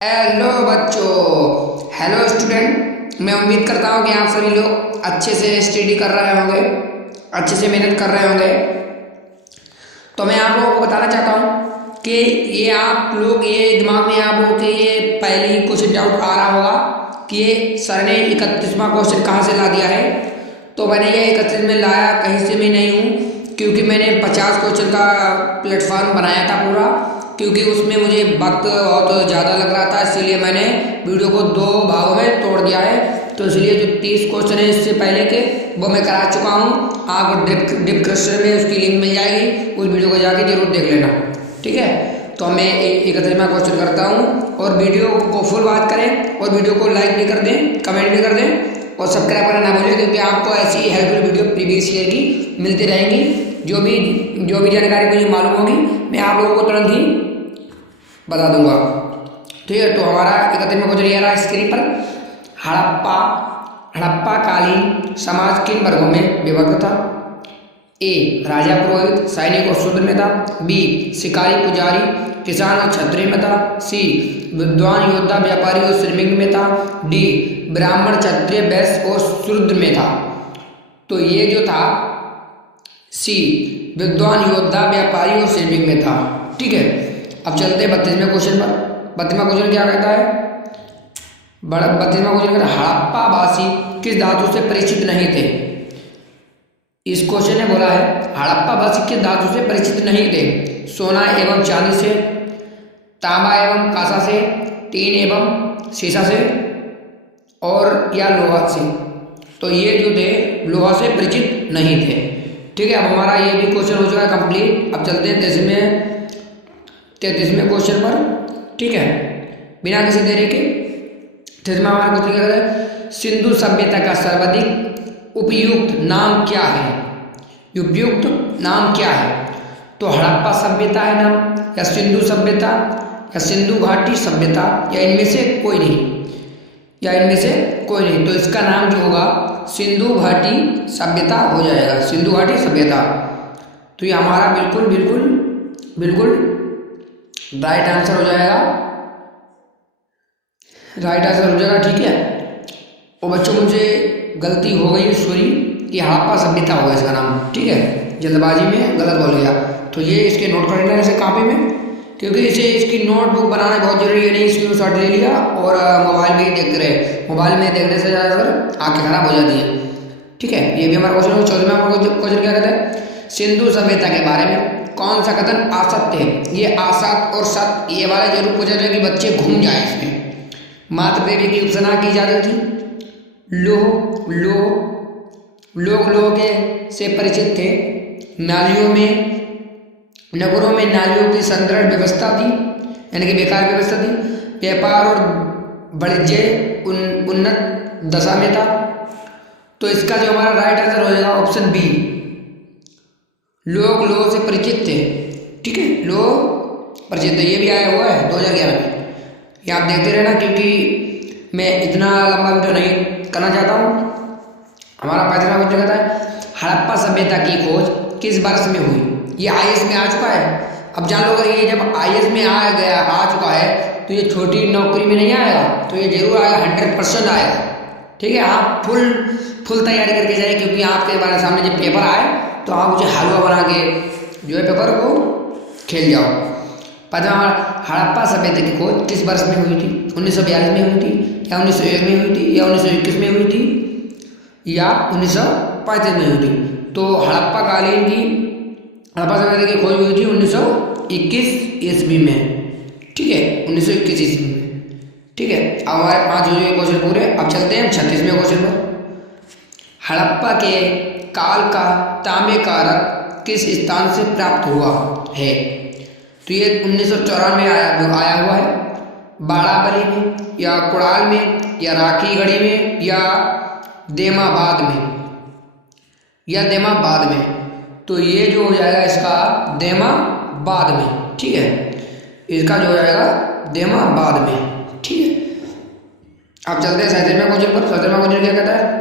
Hello बच्चों। Hello student, मैं उम्मीद करता हूँ कि आप सभी लोग अच्छे से स्टडी कर रहे होंगे, अच्छे से मेहनत कर रहे होंगे। तो मैं आप लोगों को बताना चाहता हूँ कि ये आप लोग ये दिमाग में आप लोगों के ये पहली क्वेश्चन डाउट आ रहा होगा कि ये सर ने 31वां क्वेश्चन कहाँ से ला दिया है। तो मैंने ये 31 में लाया कहीं से मैं नहीं हूँ, क्योंकि मैंने 50 क्वेश्चन का प्लेटफॉर्म बनाया था पूरा, क्योंकि उसमें मुझे वक्त बहुत ज़्यादा लग रहा था, इसीलिए मैंने वीडियो को 2 भागों में तोड़ दिया है। तो इसलिए जो 30 क्वेश्चन है इससे पहले के वो मैं करा चुका हूँ। आपको डिस्क्रिप्शन में उसकी लिंक मिल जाएगी, उस वीडियो को जाके जरूर देख लेना, ठीक है। तो मैं 31वां क्वेश्चन करता हूँ, और वीडियो को फुल वॉच करें और वीडियो को लाइक भी कर दें, कमेंट भी कर दें और सब्सक्राइब करना ना भूलें, क्योंकि आपको ऐसी हेल्पफुल वीडियो प्रीवियस ईयर की मिलती रहेंगी। जो भी जानकारी मुझे मालूम होगी मैं आप लोगों को तुरंत ही बता दूंगा, ठीक है। तो हमारा 31वां क्वेश्चन ये रहा स्क्रीन पर। हड़प्पा कालीन समाज किन वर्गों में विभक्त था? ए राजा पुरोहित सैनिक और शूद्र में था। बी शिकारी पुजारी किसान और क्षत्रिय में था। सी विद्वान योद्धा व्यापारी और श्रमिक में था। डी ब्राह्मण क्षत्रिय वैश्य और शूद्र में था। तो ये जो था सी विद्वान योद्धा व्यापारी और श्रमिक में था, ठीक है। अब चलते हैं 32वें क्वेश्चन पर। 32वां क्वेश्चन क्या कहता है? 32वां क्वेश्चन कहता है हड़प्पा वासी किस धातु से परिचित नहीं थे? इस क्वेश्चन ने बोला है हड़प्पा वासी किस धातु से परिचित नहीं थे? सोना एवं चांदी से, तांबा एवं कांसा से, टीन एवं शीशा से, और या लोहा से। तो ये जो थे लोहा से परिचित नहीं थे, ठीक है। अब हमारा ये भी क्वेश्चन हो चुका है कंप्लीट। अब चलते हैं 33वें क्वेश्चन पर, ठीक है, बिना किसी देरी के। 33वां हमारा क्वेश्चन क्या है? सिंधु सभ्यता का सर्वाधिक उपयुक्त नाम क्या है? उपयुक्त नाम क्या है? तो हड़प्पा सभ्यता है नाम, या सिंधु सभ्यता, या सिंधु घाटी सभ्यता, या इनमें से कोई नहीं, या इनमें से कोई नहीं। तो इसका नाम जो होगा सिंधु घाटी सभ्यता हो जाएगा, सिंधु घाटी सभ्यता। तो ये हमारा बिल्कुल बिल्कुल बिल्कुल राइट आंसर हो जाएगा, राइट आंसर हो जाएगा, ठीक है। और बच्चों मुझे गलती हो गई, सॉरी, ये हड़प्पा सभ्यता होगा इसका नाम, ठीक है। जल्दबाजी में गलत बोल गया, तो ये इसके नोट कर लेना इसे कॉपी में, क्योंकि इसे इसकी नोटबुक बनाना बहुत जरूरी है। नहीं स्क्रीनशॉट ले लिया और मोबाइल में ही देखते रहे, मोबाइल में देखने से ज़्यादातर आँखें खराब हो जाती है, ठीक है। ये भी हमारा क्वेश्चन हो। 14वां क्वेश्चन क्या कहता है? सिंधु सभ्यता के बारे में कौन सा कथन असत्य है? ये असत और सत्य ये वाला जरूर पूछा जाए कि बच्चे घूम जाए इसमें। मातृ देवी की उपासना की जाती थी। लोग लोह के से परिचित थे। नालियों में नगरों में नालियों की संदृढ़ व्यवस्था थी, यानी कि बेकार व्यवस्था थी। व्यापार और वाणिज्य उन्नत दशा में था। तो इसका जो हमारा राइट आंसर हो जाएगा ऑप्शन बी, लोग लोह से परिचित थे, ठीक है। लोग परिचित थे, ये भी आया हुआ है 2011 में। ये आप देखते रहना, क्योंकि मैं इतना लंबा वीडियो नहीं करना चाहता हूँ। हमारा 35वां क्वेश्चन कहता है हड़प्पा सभ्यता की खोज किस वर्ष में हुई? ये IAS में आ चुका है। अब जान लो, अगर ये जब IAS में आ चुका है तो ये छोटी नौकरी में नहीं आएगा, तो ये जरूर आएगा, 100% आएगा, ठीक है। आप फुल तैयारी करके जाए, क्योंकि आपके बारे सामने जब पेपर आए तो आप मुझे हलवा बना के जो है पेपर को खेल जाओ। हड़प्पा सभ्यता की खोज किस वर्ष में हुई थी? 1942 में हुई थी, या 1901 में हुई थी, या 1921 में हुई थी, या 1935 में हुई थी? तो हड़प्पा सभ्यता की खोज हुई थी 1921 ईस्वी में, ठीक है, 1921 ईस्वी में, ठीक है। अब हमारे 5 हो गए क्वेश्चन पूरे। अब चलते हैं 36वें क्वेश्चन पर। हड़प्पा के काल का तांबे का रथ किस स्थान से प्राप्त हुआ है? तो ये 1994 में आया हुआ है। बाड़ाबरी में, या कुड़ाल में, या राखीगढ़ी में, या देमाबाद में, तो ये जो हो जाएगा इसका देमाबाद में, ठीक है। इसका जो हो जाएगा देमाबाद में, ठीक है। अब चलते हैं 37वें क्वेश्चन पर। 37वां क्वेश्चन क्या कहता है?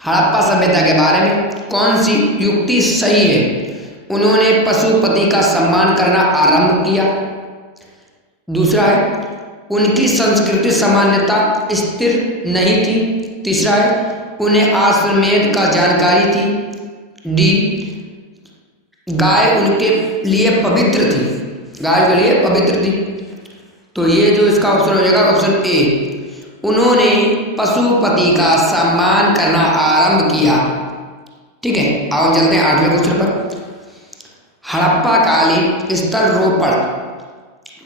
हड़प्पा सभ्यता के बारे में कौन सी युक्ति सही है? उन्होंने पशुपति का सम्मान करना आरंभ किया। दूसरा है उनकी संस्कृति सामान्यता स्थिर नहीं थी। तीसरा है उन्हें अश्वमेध का जानकारी थी। डी, गाय उनके लिए पवित्र थी, गाय के लिए पवित्र थी। तो ये जो इसका ऑप्शन हो जाएगा ऑप्शन ए, उन्होंने पशुपति का सम्मान करना आरंभ किया। ठीक है, अब हम चलते हैं 8वें क्वेश्चन पर। हड़प्पा कालीन स्थल रोपण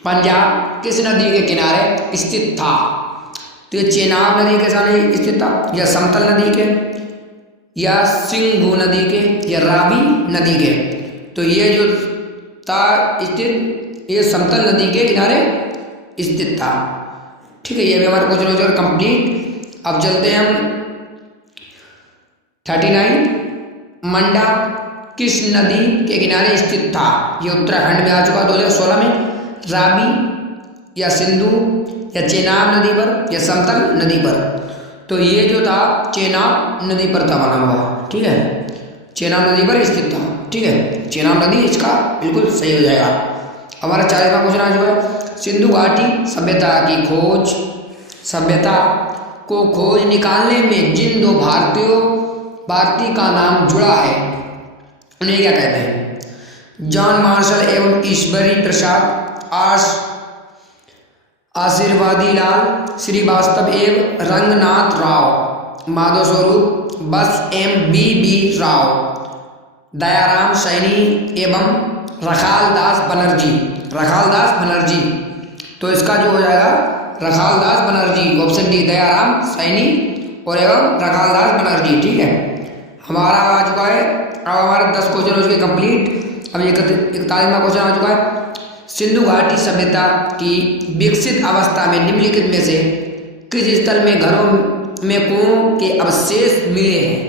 पंजाब किस नदी के किनारे स्थित था? तो ये चेनाब नदी के सामने स्थित था, या समतल नदी के, या सिंघू नदी के, या रावी नदी के। तो ये जो था स्थित, ये समतल नदी के किनारे स्थित था। ठीक है, ये भी हमारा क्वेश्चन हो जाएगा कंप्लीट। अब चलते हैं हम 39, मंडा किस नदी के किनारे स्थित था? ये उत्तराखंड में आ चुका 2016 में। रावी या सिंधु या चेनाब नदी पर या समतल नदी पर। तो ये जो था चेनाब नदी पर था बना हुआ। ठीक है, चेनाब नदी पर स्थित था। ठीक है, चेनाब नदी इसका बिल्कुल सही हो जाएगा। हमारा 40वां क्वेश्चन आ चुका है। सिंधु घाटी सभ्यता की खोज, सभ्यता को खोज निकालने में जिन दो भारतीय का नाम जुड़ा है उन्हें क्या कहते हैं? जॉन मार्शल एवं ईश्वरी प्रसाद आशीर्वादी लाल श्रीवास्तव एवं रंगनाथ राव, माधव स्वरूप बस MBB राव, दयाराम सैनी एवं रखालदास बनर्जी। तो इसका जो हो जाएगा रखालदास बनर्जी, ऑप्शन डी, दयाराम सैनी और एवं रखालदास बनर्जी। ठीक है, हमारा आ चुका है। अब हमारे 10 क्वेश्चन हो चुके कंप्लीट। अब 41वां क्वेश्चन आ चुका है। सिंधु घाटी सभ्यता की विकसित अवस्था में निम्नलिखित में से किस स्थल में घरों में कुओं के अवशेष मिले हैं?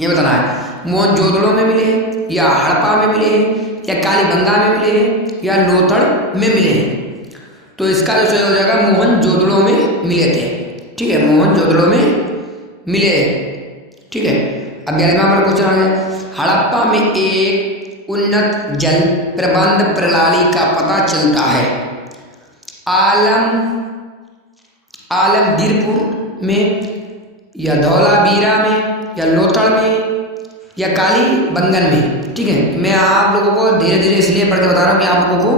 ये बताना है। मोहनजोदड़ो में मिले हैं, या हड़प्पा में मिले हैं, या कालीबंगा में मिले हैं, या लोथड़ में मिले हैं? तो इसका जो सही हो जाएगा मोहनजोदड़ो में मिले थे। ठीक है, मोहनजोदड़ो में मिले। ठीक है, अब 42वां नंबर क्वेश्चन आ गया। हड़प्पा में एक उन्नत जल प्रबंध प्रणाली का पता चलता है। आलमगीरपुर में, या धौलावीरा में, या लोथड़ में, या कालीबंगन में। ठीक है, मैं आप लोगों को धीरे धीरे इसलिए पढ़ के बता रहा हूँ कि आप लोगों को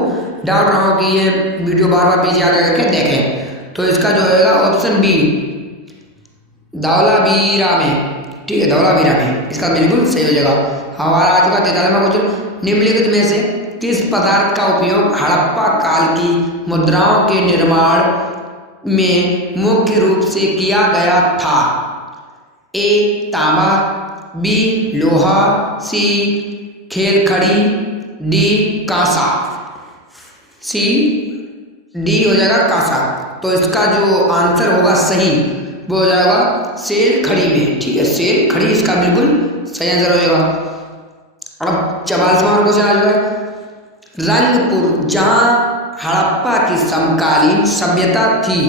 डाउट ना हो कि ये वीडियो बार बार पीछे आगे करके देखें। तो इसका जो होगा ऑप्शन बी, धौलावीरा में। ठीक है, धौलावीरा में इसका बिल्कुल सही हो जाएगा। हमारा आ चुका 43वां क्वेश्चन। निम्नलिखित में से किस पदार्थ का उपयोग हड़प्पा काल की मुद्राओं के निर्माण में मुख्य रूप से किया गया था? ए, तांबा, बी, लोहा, सी, खेलखड़ी, डी, कांसा। सी, डी हो जाएगा कांसा। तो इसका जो आंसर होगा सही वो हो जाएगा सेल खड़ी में। ठीक है, सेल खड़ी इसका बिल्कुल सही आंसर हो जाएगा। अब 44वां क्वेश्चन आ जाएगा। रंगपुर जहाँ हड़प्पा की समकालीन सभ्यता थी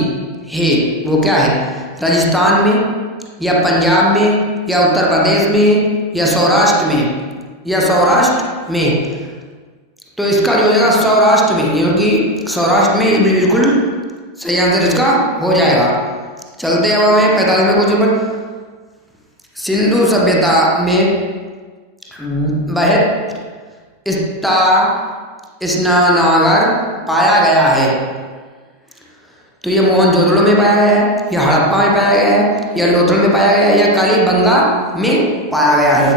है वो क्या है? राजस्थान में, या पंजाब में, या उत्तर प्रदेश में, या सौराष्ट्र में, तो इसका जो हो जाएगा सौराष्ट्र में, क्योंकि सौराष्ट्र में बिल्कुल सही आंसर इसका हो जाएगा। चलते हैं अब हमें 45वें क्वेश्चन पर। सिंधु सभ्यता में वह स्नानागार पाया गया है। तो ये मोहनजोदड़ो में पाया गया है, या हड़प्पा में पाया गया है, या लोथड़ में पाया गया है, या कालीबंगा में पाया गया है।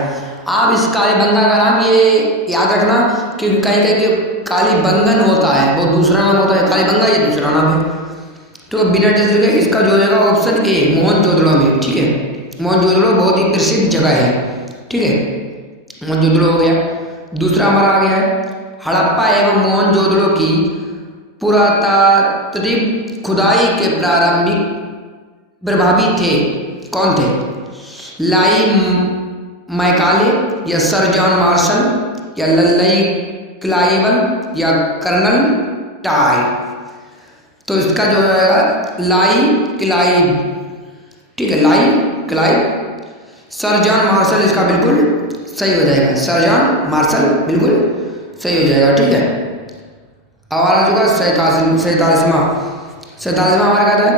आप इस कालीबंगा का नाम ये याद रखना कि कहीं कहीं कालीबंगन होता है, वो दूसरा नाम होता है, कालीबंगा ये दूसरा नाम है। तो बिना टेंशन के इसका जो हो जाएगा ऑप्शन ए, मोहनजोदड़ो में। ठीक है, मोहनजोदड़ो बहुत ही प्रसिद्ध जगह है। ठीक है, मोहनजोदड़ो हो गया। दूसरा हमारा आ गया है हड़प्पा एवं मोहनजोदड़ो की पुरातात्विक खुदाई के प्रारंभिक प्रभावी थे कौन थे? लाई मैकाले, या सर जॉन मार्शल, या लल्लई क्लाइवन, या कर्नल टाई। तो इसका जो होगा लाई क्लाइव। ठीक है, लाई क्लाइव। सर जॉन मार्शल इसका बिल्कुल सही हो जाएगा। सर जॉन मार्शल बिल्कुल सही हो जाएगा। ठीक है, हमारा जो है 47वां 47वां हमारा कहता है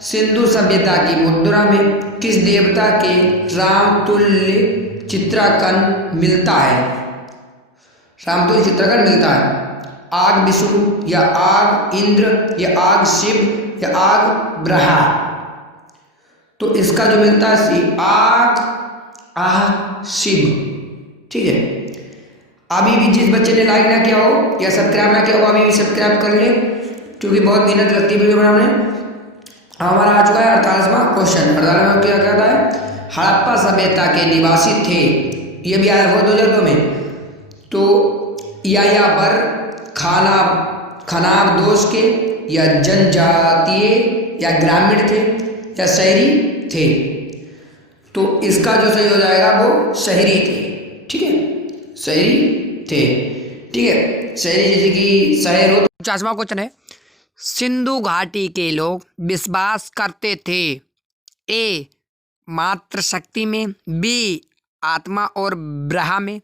सिंधु सभ्यता की मुद्रा में किस देवता के रामतुल्य चित्रांकन मिलता है? रामतुल्य चित्रांकन मिलता है। आग विष्णु या आग इंद्र या आग शिव या आग ब्रह्मा। तो इसका जो मिलता है आग शिव। ठीक है, अभी भी जिस बच्चे ने लाइक ना किया हो या सब्सक्राइब ना किया हो अभी भी सब्सक्राइब कर ले, क्योंकि बहुत मेहनत लगती है वीडियो बनाने। हमारा आ चुका है 48वां क्वेश्चन। 48वां में क्या कहता है हड़प्पा सभ्यता के निवासी थे, ये भी आया हुआ 2002 में। तो या पर खानाब दोष के या जनजातीय या ग्रामीण थे या शहरी थे। तो इसका जो सही हो जाएगा वो शहरी थे। ठीक है, शहरी थे। ठीक है, शहरी जैसे कि शहर हो। 50वां क्वेश्चन है सिंधु घाटी के लोग विश्वास करते थे ए मातृ शक्ति में, बी आत्मा और ब्रह्मा में,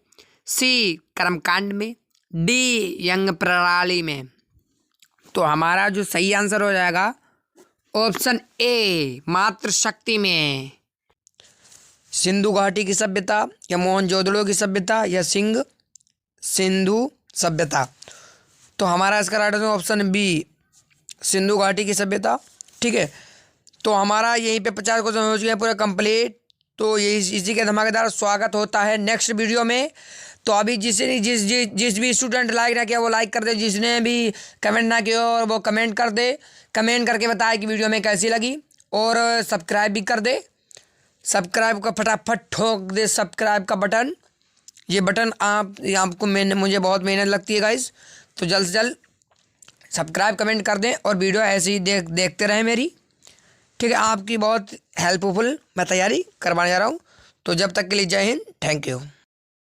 सी कर्मकांड में, डी यज्ञ प्रणाली में। तो हमारा जो सही आंसर हो जाएगा ऑप्शन ए मातृशक्ति में। सिंधु घाटी की सभ्यता या मोहनजोदड़ो की सभ्यता या सिंधु सभ्यता। तो हमारा इसका right answer option B Sindhu घाटी की सभ्यता। ठीक है, तो हमारा यहीं पे 50 क्वेश्चन हो चुके हैं पूरे कंप्लीट। तो यही इसी के धमाकेदार स्वागत होता है नेक्स्ट वीडियो में। तो अभी जिस भी स्टूडेंट लाइक ना किया वो लाइक कर दे, जिसने भी कमेंट ना किया और वो कमेंट कर दे, कमेंट करके बताए कि वीडियो में कैसी लगी, और सब्सक्राइब भी कर दे। सब्सक्राइब का फटाफट ठोक दे सब्सक्राइब का बटन। ये बटन आपको मुझे बहुत मेहनत लगती है गाइस, तो जल्द से जल्द सब्सक्राइब कमेंट कर दें और वीडियो ऐसे ही देखते रहें मेरी। ठीक है, आपकी बहुत हेल्पफुल मैं तैयारी करवाने जा रहा हूँ। तो जब तक के लिए जय हिंद, थैंक यू।